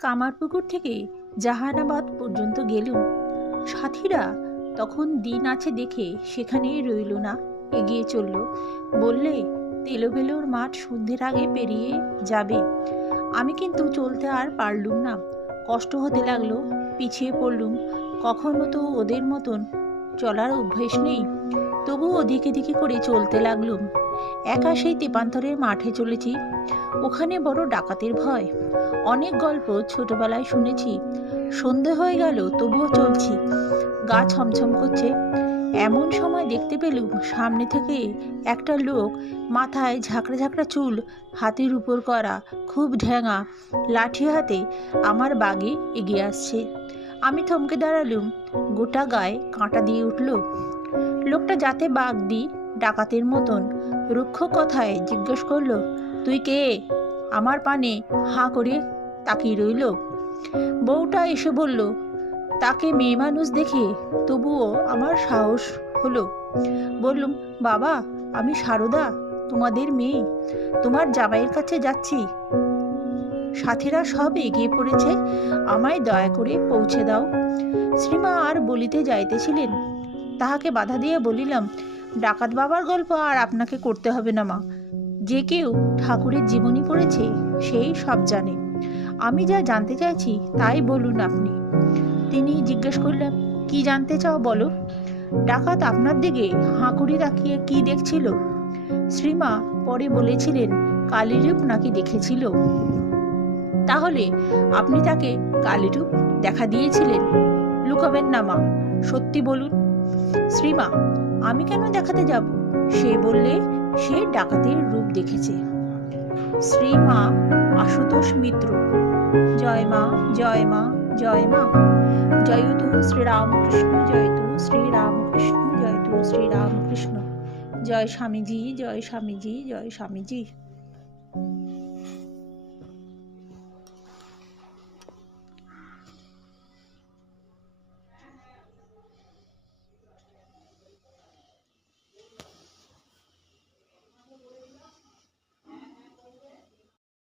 কামারপুকুর থেকে জাহানাবাদ পর্যন্ত গেলুম। সাথীরা তখন দিন আছে দেখে সেখানেই রইল না, এগিয়ে চলল। বললে, তেলোবেলোর মাঠ সন্ধ্যের আগে পেরিয়ে যাবে। আমি কিন্তু চলতে আর পারলুম না। কষ্ট হতে লাগল, পিছিয়ে পড়লুম। কখনো তো ওদের মতন চলার অভ্যেস নেই। তবু ওদিকে দিকে করে চলতে লাগলুম। একা সেই তেপান্তরের মাঠে চলেছি। ওখানে বড় ডাকাতের ভয়। অনেক গল্প ছোটবেলায় শুনেছি। সন্ধে হয়ে গেল, তবুও চলছি। গা ছমছম করছে। এমন সময় দেখতে পেলুম, সামনে থেকে একটা লোক মাথায় ঝাঁকড়া ঝাঁকড়া চুল, হাতের উপর করা, খুব ঢ্যাঙা লাঠি হাতে আমার বাগে এগিয়ে আসছে। আমি থমকে দাঁড়ালুম। গোটা গায়ে কাঁটা দিয়ে উঠল। লোকটা যাতে বাঘ দি ডাকাতের মতন। রুক্ষ কথায় জিজ্ঞেস করল, তুই কে? আমার পানে হাঁ করে তাকিয়ে রইল? বউটা এসে বলল, তাকে মেয়ে মানুষ দেখে তবুও আমার সাহস হলো। বললুম, বাবা, আমি সারদা, তোমাদের মেয়ে। তোমার জামাইয়ের কাছে যাচ্ছি। সাথীরা সব এগিয়ে পড়েছে। আমায় দয়া করে পৌঁছে দাও। শ্রীমা আর বলিতে যাইতেছিলেন। তাহাকে বাধা দিয়ে বলিলাম, ডাকাত বাবার গল্প আর আপনাকে করতে হবে না মা। যে কেউ ঠাকুরের জীবনী পড়েছে, সেই সব জানে। আমি যা জানতে চাইছি, তাই বলুন আপনি। তিনি জিজ্ঞেস করলেন, কি জানতে চাও বলো? ডাকাত আপনার দিকে হাঁ করে তাকিয়ে কি দেখছিল? শ্রীমা পরে বলেছিলেন, কালীরূপ নাকি দেখেছিল? তাহলে আপনি তাকে কালীরূপ দেখা দিয়েছিলেন। লুকাবেন না মা। সত্যি বলুন। শ্রীমা, আমি কেন দেখাতে যাব? সে বললে, সে ডাকাতের রূপ দেখেছে। শ্রীমা, আশুতোষ মিত্র। জয় মা জয় মা জয় মা। জয় জয়তু শ্রীরামকৃষ্ণ জয়তু শ্রীরামকৃষ্ণ জয়তু শ্রীরামকৃষ্ণ। জয় স্বামীজি জয় স্বামীজি জয় স্বামীজি।